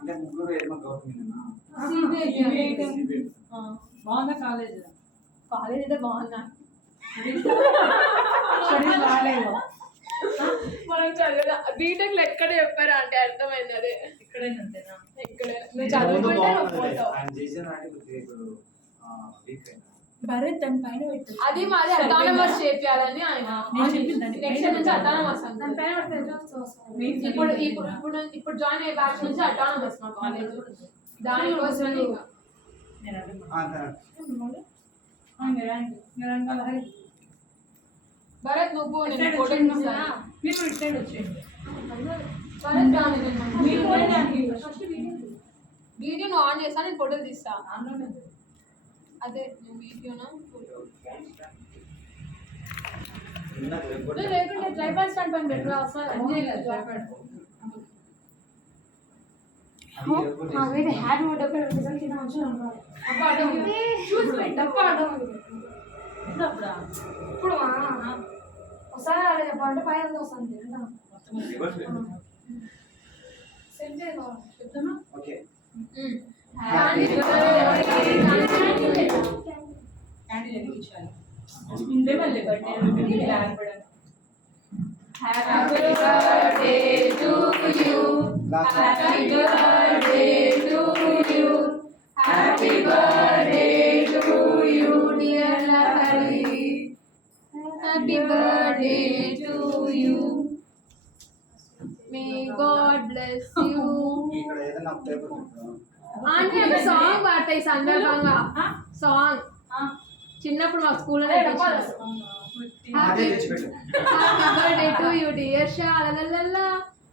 అంటే ముగ్గురు ఏమో గవర్నమెంటేనా? బాగుందా కాలేజ్? కాలేజ్ అయితే బాగుందా? మనం చదివా బీటెక్ లో ఎక్కడ చెప్పారా అంటే అర్థమైంది. అదే ఇక్కడైనా అంతేనా? ఇక్కడ చదువుకుంటే భరత్ దాని పైన పెట్టు. అది మాది అటానమస్ చేయాలని ఆయన నెక్స్ట్ నుంచి అటానమస్ ఇప్పుడు జాయిన్ అయ్యే బ్యాచ్ నుంచి అటానమస్ మా కాలేజ్. దానికోసం భరత్ నువ్వు నేను ఫోటో మీరు ఇట్లా వచ్చేయండి. భరత్ వీడియో నువ్వు ఆన్ చేస్తా, నేను ఫోటోలు తీస్తా. అదే నువ్వు వీడియోనా లేకుంటే ట్రైపాడ్ స్టాండ్ పైన పెట్టరా? హ్యాండ్ మోడ్ ఇప్పుడు ఒకసారి అలా చెప్పాలంటే పైన వస్తుంది. చెప్తామా? ముందే మళ్ళీ birthday Happy birthday to you. Happy birthday to you. Happy birthday to you, dear Lahari. Happy birthday to you. May God bless you. ఇక్కడ ఏదైనా పేపర్ ఆంటీ ఒక సాంగ్ పాడతాయి సందర్భంగా. సాంగ్ చిన్నప్పుడు మా స్కూల్లో happy birthday to you dear షాలలలా,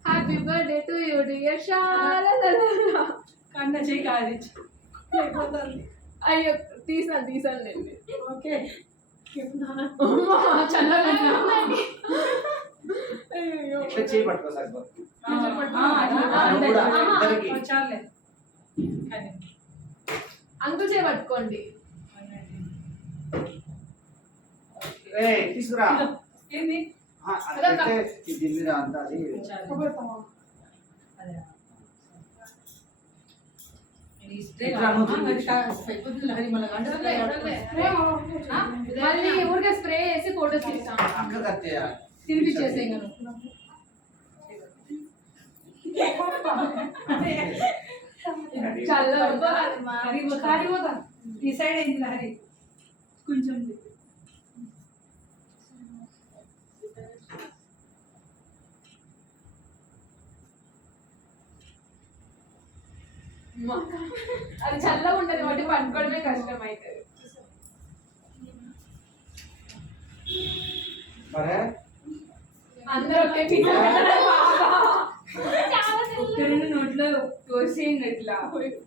happy birthday to you dear షాలలలా. కన్న చేయి కాదు అయ్యో తీసాను నేను. ఓకే చల్లగా ఇట్లా చేయి పట్టుకో సార్. చాలే అంకుల్ చేయి పట్టుకోండి. తీసుకురా. ఏంది దీని మీద అంతా అది మళ్ళీ ఊరికే స్ప్రే వేసి ఫోటోస్ తీస్తాం. తినిపించేసే చల్ల డిసైడ్ అయింది హరి కొంచెం అది చల్లగా ఉండదు కాబట్టి పట్టుకోవడమే కష్టం అవుతుంది. అందరూ ఒకే నోట్లో తోసేయండి ఇట్లా. ఒకరోజు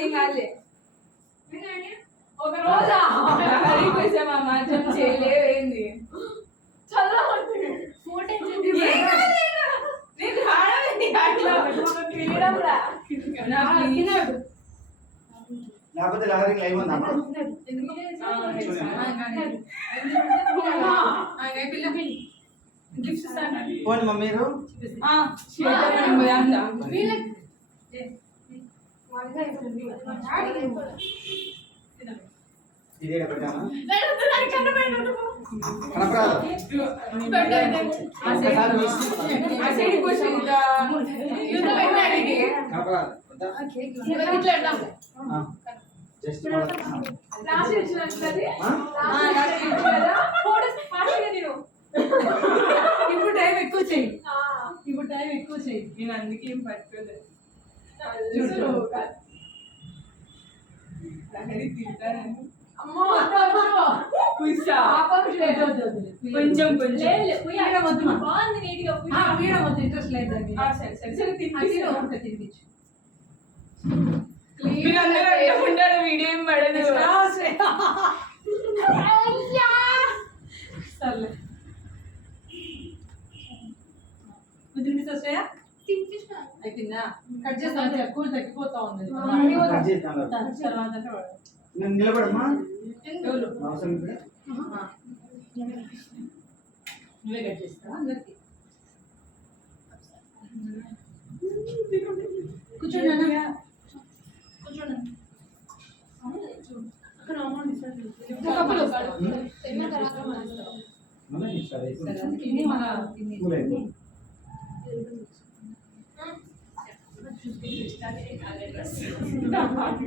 ఏం కాలే. ఒక రోజా మాత్రం చేయలేంది చల్లగా లేకపోతే లహరి లైవ్ ఉందా? పోనీ మమ్మీ మీరు ఇదే పెట్టామా? కనపరాదు. జస్ట్ ఇప్పుడు టైం ఎక్కువ చెయ్యి. నేను అందుకే ఏం పట్టుకోలేదు. లహరి తింటానని అమ్మో వద్దు పుషా పాపం లేదు కొంచెం కొంచెం లేదు పీడ వద్దు మా. బాగుంది నీట్గా పీడ వద్దు ఇంట్రెస్ట్ లేదు దానికి సరే సరే సరే తినిపించు. తినిపించు Clean అందరూ గా అంటుకుంటారు వీడియో ఏం పడదు అయ్యా సర్లే తినిపిస్తా శ్రేయ తినిపించు అయిపోయిందా కట్ చేస్తాను కూల్ తగ్గిపోతా ఉంది కట్ చేస్తాను. తర్వాత అంటే వాడు. నేను నిలబడమ్మా ఎవరు? అవసరం ఇక్కడ నువ్వే కట్ చేస్తావా అందరికి కూర్చోండి అన్న కూర్చోండి అక్కడ అమౌంట్ ఇస్తాను కప్పులు తిన్న తర్వాత మాట్లాడతాం. మళ్ళీ ఇస్తారు ఇప్పుడు. సరే అందుకే ఇది మన తిని కూల్ అయిపోయింది.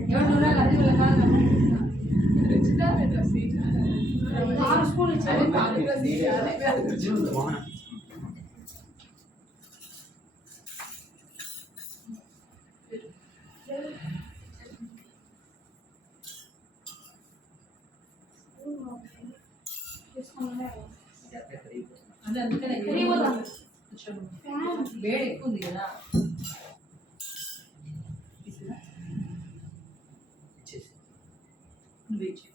ఎవరు నువ్వు అది వాళ్ళ కాదు ఆరు స్పూన్లు ఇచ్చారు అదే అందుకనే కొంచెం వేడి ఎక్కువ ఉంది కదా నువ్వు ఇచ్చి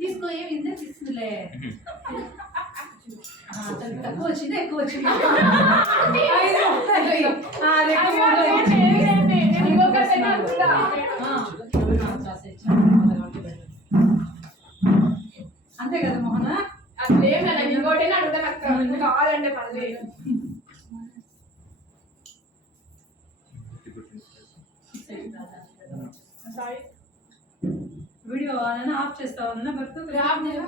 తీసుకో ఏమి ఇంత తీసుకులే తక్కువ వచ్చింది ఎక్కువ వచ్చింది అంతే కదా మోహన అట్లేం లేదు ఇంకోటి అడుగుతా నాకు కావాలంటే మళ్ళీ సారీ వీడియో ఆఫ్ చేస్తావా భర్త రాబ్ నేను